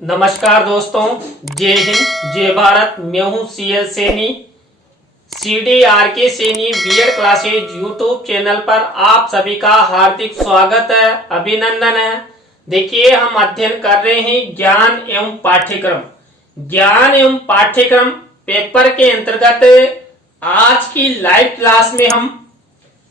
नमस्कार दोस्तों, जय हिंद जय भारत। मैं हूं CL Saini, CDRK Saini BEd classes YouTube channel पर आप सभी का हार्दिक स्वागत है, अभिनंदन है। देखिए, हम अध्ययन कर रहे हैं ज्ञान एवं पाठ्यक्रम। ज्ञान एवं पाठ्यक्रम पेपर के अंतर्गत आज की लाइव क्लास में हम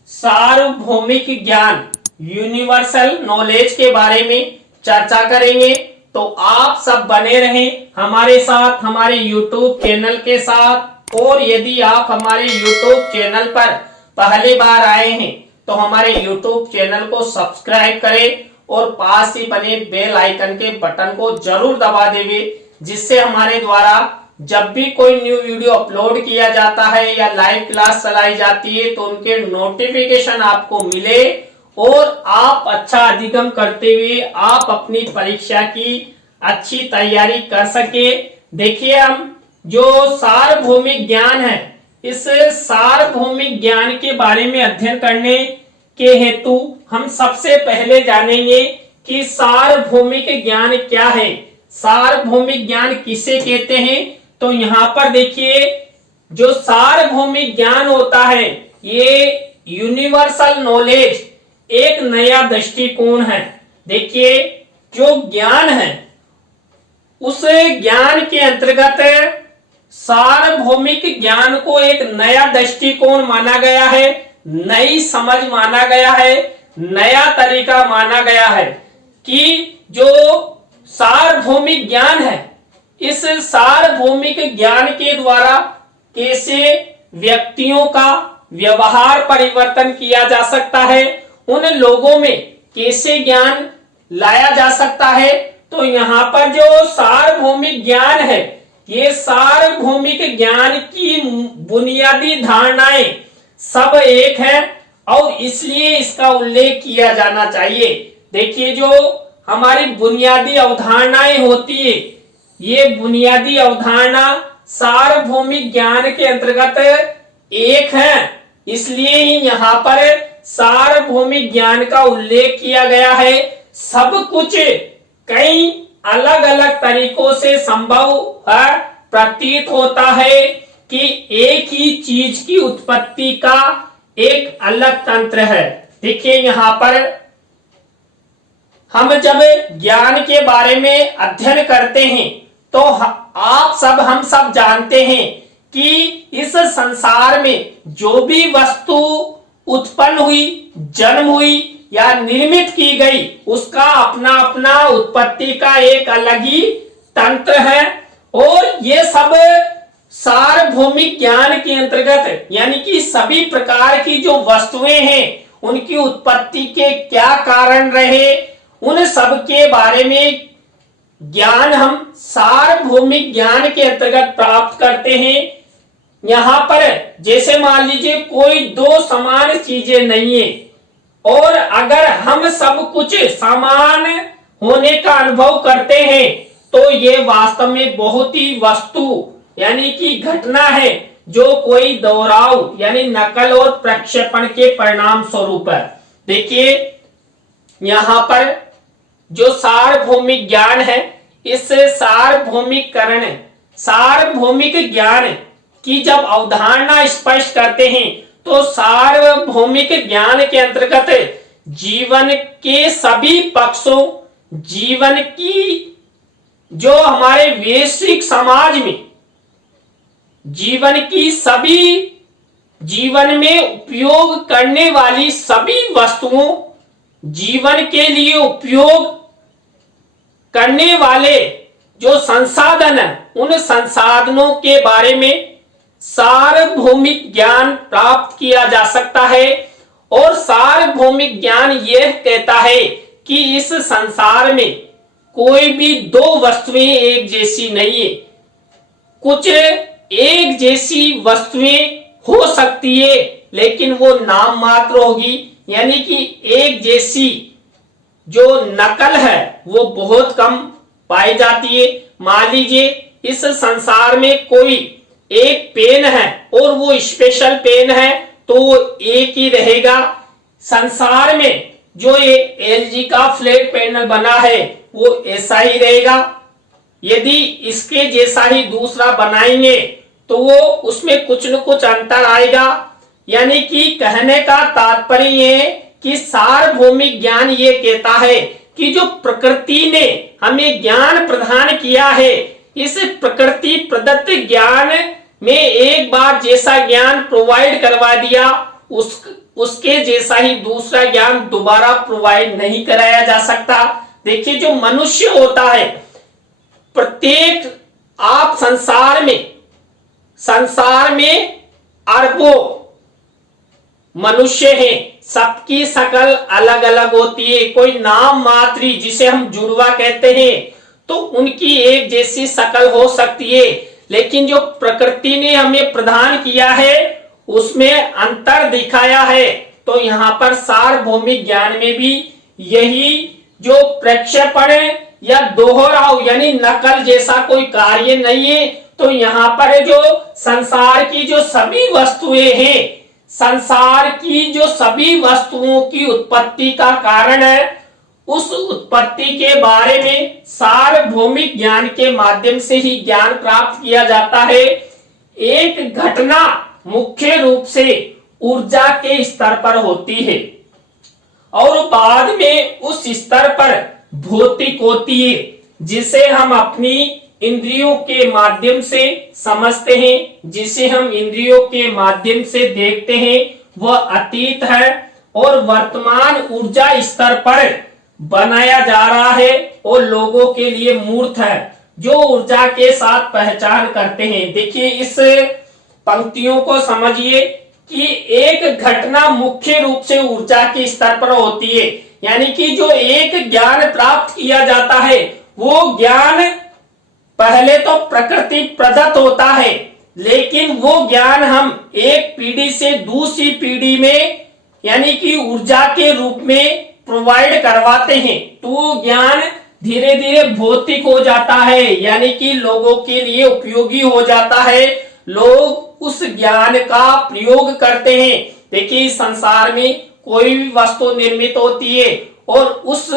सार्वभौमिक ज्ञान यूनिवर्सल नॉलेज के बारे में चर्चा करेंगे। तो आप सब बने रहें हमारे साथ, हमारे YouTube चैनल के साथ। और यदि आप हमारे YouTube चैनल पर पहली बार आए हैं तो हमारे YouTube चैनल को सब्सक्राइब करें और पास ही बने बेल आइकन के बटन को जरूर दबा देंगे, जिससे हमारे द्वारा जब भी कोई न्यू वीडियो अपलोड किया जाता है या लाइव क्लास चलाई जाती है तो उनके नोटिफिकेशन आपको मिले और आप अच्छा अधिगम करते हुए आप अपनी परीक्षा की अच्छी तैयारी कर सके। देखिए, हम जो सार्वभौमिक ज्ञान है, इस सार्वभौमिक ज्ञान के बारे में अध्ययन करने के हेतु हम सबसे पहले जानेंगे कि सार्वभौमिक ज्ञान क्या है, सार्वभौमिक ज्ञान किसे कहते हैं। तो यहाँ पर देखिए, जो सार्वभौमिक ज्ञान होता है ये यूनिवर्सल नॉलेज एक नया दृष्टिकोण है। देखिए, जो ज्ञान है उस ज्ञान के अंतर्गत सार्वभौमिक ज्ञान को एक नया दृष्टिकोण माना गया है, नई समझ माना गया है, नया तरीका माना गया है कि जो सार्वभौमिक ज्ञान है, इस सार्वभौमिक ज्ञान के द्वारा कैसे व्यक्तियों का व्यवहार परिवर्तन किया जा सकता है, उन लोगों में कैसे ज्ञान लाया जा सकता है। तो यहाँ पर जो सार्वभौमिक ज्ञान है, ये सार्वभौमिक ज्ञान की बुनियादी धारणाएं सब एक है और इसलिए इसका उल्लेख किया जाना चाहिए। देखिए, जो हमारी बुनियादी अवधारणाएं होती है, ये बुनियादी अवधारणा सार्वभौमिक ज्ञान के अंतर्गत एक है, इसलिए ही यहाँ पर सार्वभौमिक ज्ञान का उल्लेख किया गया है। सब कुछ कई अलग अलग तरीकों से संभव है, प्रतीत होता है कि एक ही चीज की उत्पत्ति का एक अलग तंत्र है। देखिए, यहाँ पर हम जब ज्ञान के बारे में अध्ययन करते हैं तो हम सब जानते हैं कि इस संसार में जो भी वस्तु उत्पन्न हुई, जन्म हुई या निर्मित की गई, उसका अपना अपना उत्पत्ति का एक अलग ही तंत्र है। और ये सब सार्वभौमिक ज्ञान के अंतर्गत, यानी कि सभी प्रकार की जो वस्तुएं हैं उनकी उत्पत्ति के क्या कारण रहे, उन सब के बारे में ज्ञान हम सार्वभौमिक ज्ञान के अंतर्गत प्राप्त करते हैं। यहाँ पर जैसे मान लीजिए कोई दो समान चीजें नहीं है और अगर हम सब कुछ समान होने का अनुभव करते हैं तो ये वास्तव में बहुत ही वस्तु यानी कि घटना है जो कोई दोहराव यानी नकल और प्रक्षेपण के परिणाम स्वरूप है। देखिए, यहाँ पर जो सार्वभौमिक ज्ञान है, इस सार्वभौमिक ज्ञान की जब अवधारणा स्पष्ट करते हैं तो सार्वभौमिक ज्ञान के अंतर्गत जीवन के सभी पक्षों, जीवन की जो हमारे वैश्विक समाज में जीवन में उपयोग करने वाली सभी वस्तुओं, जीवन के लिए उपयोग करने वाले जो संसाधन है, उन संसाधनों के बारे में सार्वभौमिक ज्ञान प्राप्त किया जा सकता है। और सार्वभौमिक ज्ञान यह कहता है कि इस संसार में कोई भी दो वस्तुएं एक जैसी नहीं है। कुछ एक जैसी वस्तुएं हो सकती है लेकिन वो नाम मात्र होगी, यानी कि एक जैसी जो नकल है वो बहुत कम पाई जाती है। मान लीजिए इस संसार में कोई एक पेन है और वो स्पेशल पेन है तो वो एक ही रहेगा। संसार में जो ये LG का फ्लैट पैनल बना है वो ऐसा ही रहेगा। यदि इसके जैसा ही दूसरा बनाएंगे तो वो उसमें कुछ न कुछ अंतर आएगा। यानी कि कहने का तात्पर्य ये कि सार्वभौमिक ज्ञान ये कहता है कि जो प्रकृति ने हमें ज्ञान प्रदान किया है, इस प्रकृति प्रदत्त ज्ञान में एक बार जैसा ज्ञान प्रोवाइड करवा दिया, उसके जैसा ही दूसरा ज्ञान दोबारा प्रोवाइड नहीं कराया जा सकता। देखिए, जो मनुष्य होता है, प्रत्येक आप संसार में अरबों मनुष्य हैं, सबकी शकल अलग अलग होती है। कोई नाम मात्री जिसे हम जुड़वा कहते हैं, तो उनकी एक जैसी शकल हो सकती है, लेकिन जो प्रकृति ने हमें प्रदान किया है उसमें अंतर दिखाया है। तो यहाँ पर सार्वभौमिक ज्ञान में भी यही जो प्रक्षेपण या दोहराव यानी नकल जैसा कोई कार्य नहीं है। तो यहाँ पर जो संसार की जो सभी वस्तुएं हैं, संसार की जो सभी वस्तुओं की उत्पत्ति का कारण है, उस उत्पत्ति के बारे में सार्वभौमिक ज्ञान के माध्यम से ही ज्ञान प्राप्त किया जाता है। एक घटना मुख्य रूप से ऊर्जा के स्तर पर होती है और बाद में उस स्तर पर भौतिक होती है, जिसे हम अपनी इंद्रियों के माध्यम से समझते हैं, जिसे हम इंद्रियों के माध्यम से देखते हैं। वह अतीत है और वर्तमान ऊर्जा स्तर पर बनाया जा रहा है और लोगों के लिए मूर्त है, जो ऊर्जा के साथ पहचान करते हैं। देखिए, इस पंक्तियों को समझिए कि एक घटना मुख्य रूप से ऊर्जा के स्तर पर होती है, यानी कि जो एक ज्ञान प्राप्त किया जाता है वो ज्ञान पहले तो प्रकृति प्रदत्त होता है, लेकिन वो ज्ञान हम एक पीढ़ी से दूसरी पीढ़ी में यानी कि ऊर्जा के रूप में प्रोवाइड करवाते हैं। तो वो ज्ञान धीरे धीरे भौतिक हो जाता है, यानी कि लोगों के लिए उपयोगी हो जाता है। लोग उस ज्ञान का प्रयोग करते हैं। देखिए, इस संसार में कोई भी वस्तु निर्मित होती है और उस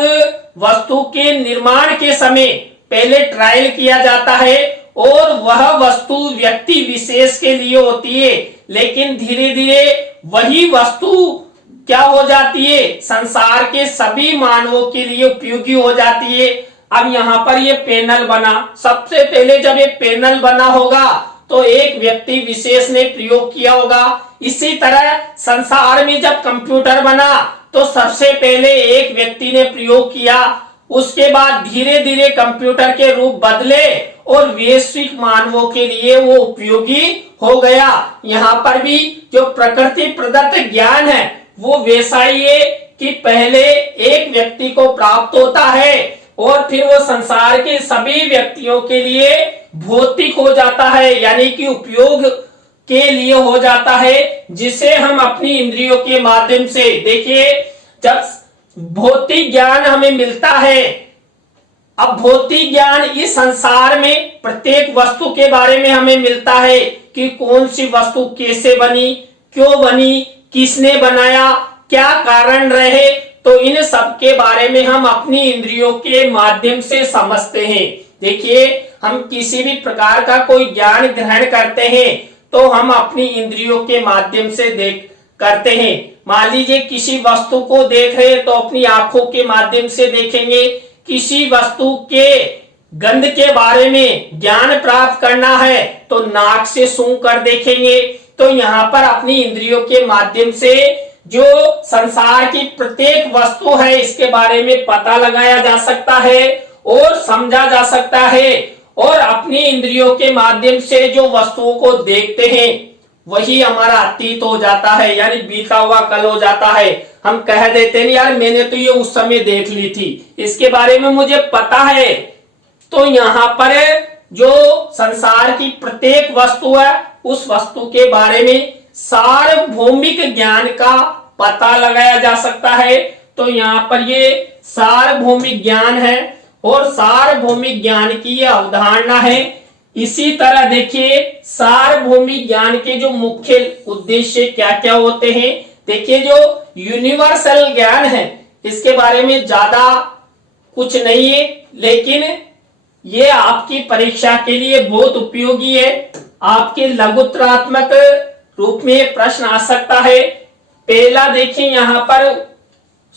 वस्तु के निर्माण के समय पहले ट्रायल किया जाता है और वह वस्तु व्यक्ति विशेष के लिए होती है, लेकिन धीरे धीरे वही वस्तु क्या हो जाती है, संसार के सभी मानवों के लिए उपयोगी हो जाती है। अब यहाँ पर ये पैनल बना, सबसे पहले जब ये पैनल बना होगा तो एक व्यक्ति विशेष ने प्रयोग किया होगा। इसी तरह संसार में जब कंप्यूटर बना तो सबसे पहले एक व्यक्ति ने प्रयोग किया, उसके बाद धीरे धीरे कंप्यूटर के रूप बदले और वैश्विक मानवों के लिए वो उपयोगी हो गया। यहाँ पर भी जो प्रकृति प्रदत्त ज्ञान है वो वैसा ही है कि पहले एक व्यक्ति को प्राप्त होता है और फिर वो संसार के सभी व्यक्तियों के लिए भौतिक हो जाता है, यानी कि उपयोग के लिए हो जाता है, जिसे हम अपनी इंद्रियों के माध्यम से देखिए। जब भौतिक ज्ञान हमें मिलता है, अब भौतिक ज्ञान इस संसार में प्रत्येक वस्तु के बारे में हमें मिलता है कि कौन सी वस्तु कैसे बनी, क्यों बनी, किसने बनाया, क्या कारण रहे। तो इन सब के बारे में हम अपनी इंद्रियों के माध्यम से समझते हैं। देखिए, हम किसी भी प्रकार का कोई ज्ञान ग्रहण करते हैं तो हम अपनी इंद्रियों के माध्यम से देख करते हैं। मान लीजिए किसी वस्तु को देख रहे हैं तो अपनी आंखों के माध्यम से देखेंगे। किसी वस्तु के गंध के बारे में ज्ञान प्राप्त करना है तो नाक से सूंघ कर देखेंगे। तो यहाँ पर अपनी इंद्रियों के माध्यम से जो संसार की प्रत्येक वस्तु है इसके बारे में पता लगाया जा सकता है और समझा जा सकता है, और अपनी इंद्रियों के माध्यम से जो वस्तुओं को देखते हैं वही हमारा अतीत हो जाता है, यानी बीता हुआ कल हो जाता है। हम कह देते हैं यार मैंने तो ये उस समय देख ली थी, इसके बारे में मुझे पता है। तो यहाँ पर जो संसार की प्रत्येक वस्तु है उस वस्तु के बारे में सार्वभौमिक ज्ञान का पता लगाया जा सकता है। तो यहाँ पर ये सार्वभौमिक ज्ञान है और सार्वभौमिक ज्ञान की ये अवधारणा है। इसी तरह देखिए, सार्वभौमिक ज्ञान के जो मुख्य उद्देश्य क्या क्या होते हैं। देखिए, जो यूनिवर्सल ज्ञान है इसके बारे में ज्यादा कुछ नहीं है, लेकिन ये आपकी परीक्षा के लिए बहुत उपयोगी है। आपके लघुत्तरात्मक रूप में प्रश्न आ सकता है। पहला देखिए यहाँ पर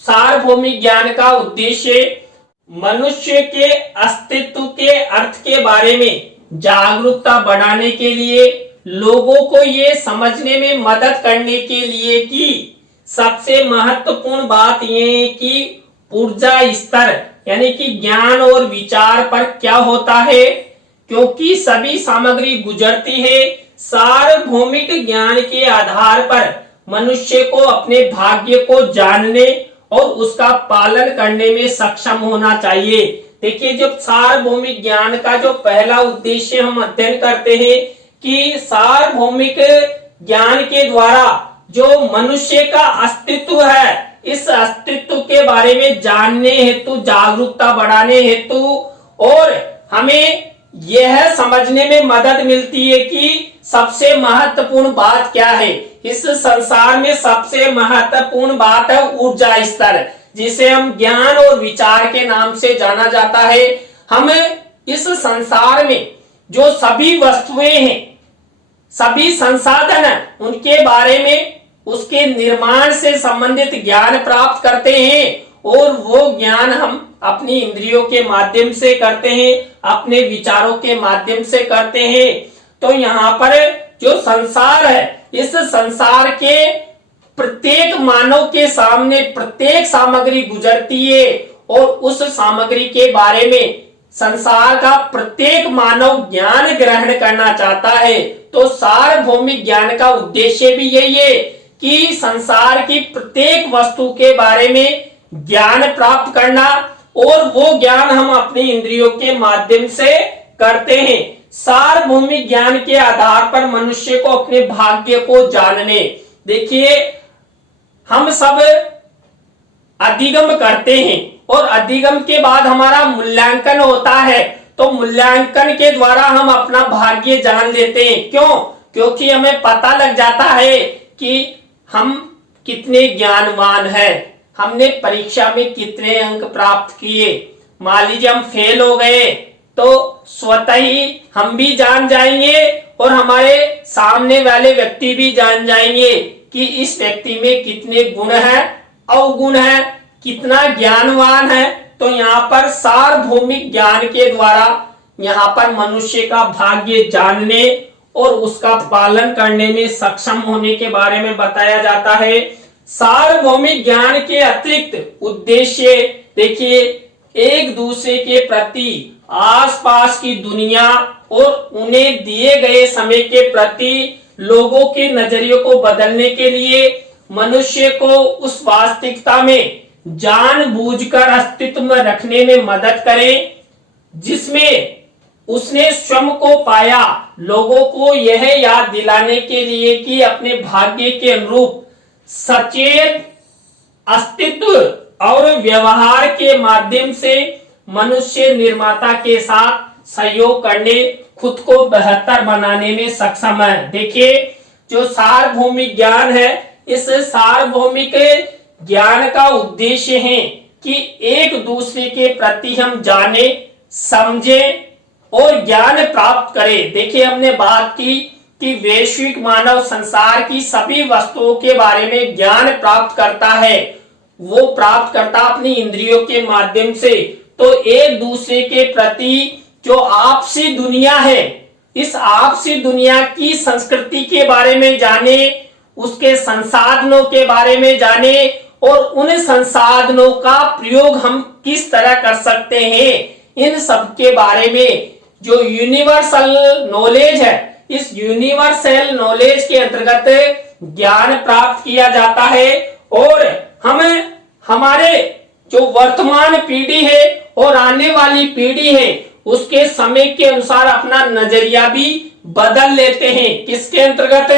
सार्वभौमिक ज्ञान का उद्देश्य मनुष्य के अस्तित्व के अर्थ के बारे में जागरूकता बढ़ाने के लिए, लोगों को ये समझने में मदद करने के लिए कि सबसे महत्वपूर्ण बात ये है कि ऊर्जा स्तर यानी कि ज्ञान और विचार पर क्या होता है, क्योंकि सभी सामग्री गुजरती है। सार्वभौमिक ज्ञान के आधार पर मनुष्य को अपने भाग्य को जानने और उसका पालन करने में सक्षम होना चाहिए। देखिए, जब सार्वभौमिक ज्ञान का जो पहला उद्देश्य हम अध्ययन करते हैं कि सार्वभौमिक ज्ञान के द्वारा जो मनुष्य का अस्तित्व है, इस अस्तित्व के बारे में जानने हेतु, जागरूकता बढ़ाने हेतु और हमें यह समझने में मदद मिलती है कि सबसे महत्वपूर्ण बात क्या है। इस संसार में सबसे महत्वपूर्ण बात है ऊर्जा स्तर, जिसे हम ज्ञान और विचार के नाम से जाना जाता है। हम इस संसार में जो सभी वस्तुएं हैं, सभी संसाधन हैं, उनके बारे में, उसके निर्माण से संबंधित ज्ञान प्राप्त करते हैं और वो ज्ञान हम अपनी इंद्रियों के माध्यम से करते हैं, अपने विचारों के माध्यम से करते हैं। तो यहाँ पर जो संसार है, इस संसार के प्रत्येक मानव के सामने प्रत्येक सामग्री गुजरती है और उस सामग्री के बारे में संसार का प्रत्येक मानव ज्ञान ग्रहण करना चाहता है। तो सार्वभौमिक ज्ञान का उद्देश्य भी यही है कि संसार की प्रत्येक वस्तु के बारे में ज्ञान प्राप्त करना और वो ज्ञान हम अपनी इंद्रियों के माध्यम से करते हैं। सार्वभौमिक ज्ञान के आधार पर मनुष्य को अपने भाग्य को जानने, देखिए हम सब अधिगम करते हैं और अधिगम के बाद हमारा मूल्यांकन होता है। तो मूल्यांकन के द्वारा हम अपना भाग्य जान लेते हैं। क्यों? क्योंकि हमें पता लग जाता है कि हम कितने ज्ञानवान हैं, हमने परीक्षा में कितने अंक प्राप्त किए। मान लीजिए हम फेल हो गए तो स्वतः ही हम भी जान जाएंगे और हमारे सामने वाले व्यक्ति भी जान जाएंगे कि इस व्यक्ति में कितने गुण हैं, अवगुण है, कितना ज्ञानवान है। तो यहाँ पर सार्वभौमिक ज्ञान के द्वारा यहाँ पर मनुष्य का भाग्य जानने और उसका पालन करने में सक्षम होने के बारे में बताया जाता है। सार्वभौमिक ज्ञान के अतिरिक्त उद्देश्य देखिए, एक दूसरे के प्रति, आसपास की दुनिया और उन्हें दिए गए समय के प्रति लोगों के नजरिए को बदलने के लिए मनुष्य को उस वास्तविकता में जानबूझकर अस्तित्व में रखने में मदद करें जिसमें उसने स्वयं को पाया। लोगों को यह याद दिलाने के लिए कि अपने भाग्य के अनुरूप सचेत अस्तित्व और व्यवहार के माध्यम से मनुष्य निर्माता के साथ सहयोग करने, खुद को बेहतर बनाने में सक्षम है। देखिए, जो सार्वभौमिक ज्ञान है, इस सार्वभौमिक ज्ञान का उद्देश्य है कि एक दूसरे के प्रति हम जाने, समझे और ज्ञान प्राप्त करें। देखिए, हमने बात की कि वैश्विक मानव संसार की सभी वस्तुओं के बारे में ज्ञान प्राप्त करता है। वो प्राप्त करता अपनी इंद्रियों के माध्यम से। तो एक दूसरे के प्रति जो आपसी दुनिया है, इस आपसी दुनिया की संस्कृति के बारे में जाने, उसके संसाधनों के बारे में जाने और उन संसाधनों का प्रयोग हम किस तरह कर सकते हैं, इन सब के बारे में जो यूनिवर्सल नॉलेज है, इस यूनिवर्सल नॉलेज के अंतर्गत ज्ञान प्राप्त किया जाता है और हमें हमारे जो वर्तमान पीढ़ी है और आने वाली पीढ़ी है उसके समय के अनुसार अपना नजरिया भी बदल लेते हैं। किसके अंतर्गत?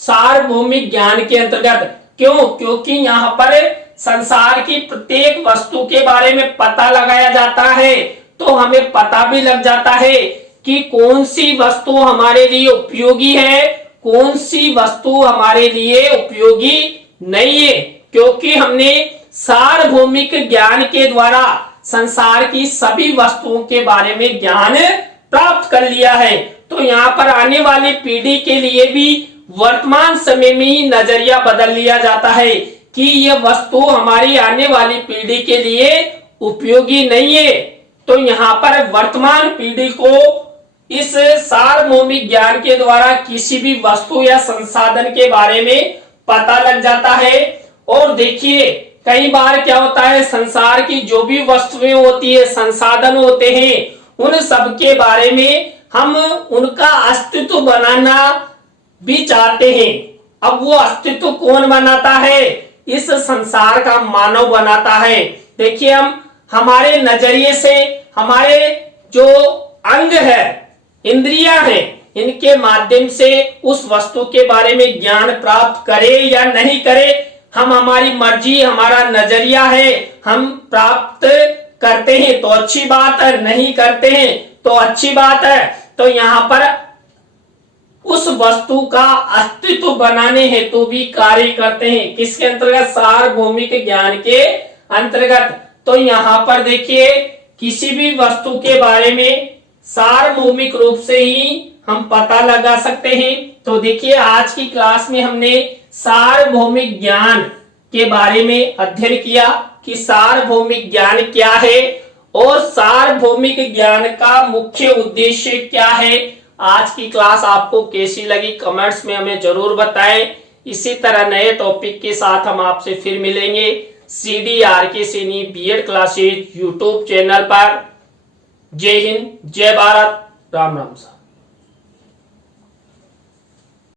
सार्वभौमिक ज्ञान के अंतर्गत। क्यों? क्योंकि यहाँ पर संसार की प्रत्येक वस्तु के बारे में पता लगाया जाता है। तो हमें पता भी लग जाता है कि कौन सी वस्तु हमारे लिए उपयोगी है, कौन सी वस्तु हमारे लिए उपयोगी नहीं है, क्योंकि हमने सार्वभौमिक ज्ञान के द्वारा संसार की सभी वस्तुओं के बारे में ज्ञान प्राप्त कर लिया है। तो यहाँ पर आने वाली पीढ़ी के लिए भी वर्तमान समय में ही नजरिया बदल लिया जाता है कि यह वस्तु हमारी आने वाली पीढ़ी के लिए उपयोगी नहीं है। तो यहाँ पर वर्तमान पीढ़ी को इस सार्वभौमिक ज्ञान के द्वारा किसी भी वस्तु या संसाधन के बारे में पता लग जाता है। और देखिए कई बार क्या होता है, संसार की जो भी वस्तुएं होती है, संसाधन होते हैं, उन सब के बारे में हम उनका अस्तित्व बनाना भी चाहते हैं। अब वो अस्तित्व कौन बनाता है? इस संसार का मानव बनाता है। देखिए हम हमारे नजरिए से हमारे जो अंग है, इंद्रियां हैं, इनके माध्यम से उस वस्तु के बारे में ज्ञान प्राप्त करे या नहीं करे, हम हमारी मर्जी, हमारा नजरिया है, हम प्राप्त करते हैं तो अच्छी बात है, नहीं करते हैं तो अच्छी बात है। तो यहाँ पर उस वस्तु का अस्तित्व बनाने हेतु भी कार्य करते हैं। किसके अंतर्गत? सार्वभौमिक ज्ञान के अंतर्गत। तो यहाँ पर देखिए किसी भी वस्तु के बारे में सार्वभौमिक रूप से ही हम पता लगा सकते हैं। तो देखिए आज की क्लास में हमने सार्वभौमिक ज्ञान के बारे में अध्ययन किया कि सार्वभौमिक ज्ञान क्या है और सार्वभौमिक ज्ञान का मुख्य उद्देश्य क्या है। आज की क्लास आपको कैसी लगी कमेंट्स में हमें जरूर बताएं। इसी तरह नए टॉपिक के साथ हम आपसे फिर मिलेंगे CDRK Saini BEd classes YouTube channel पर। जय हिंद, जय भारत, राम राम।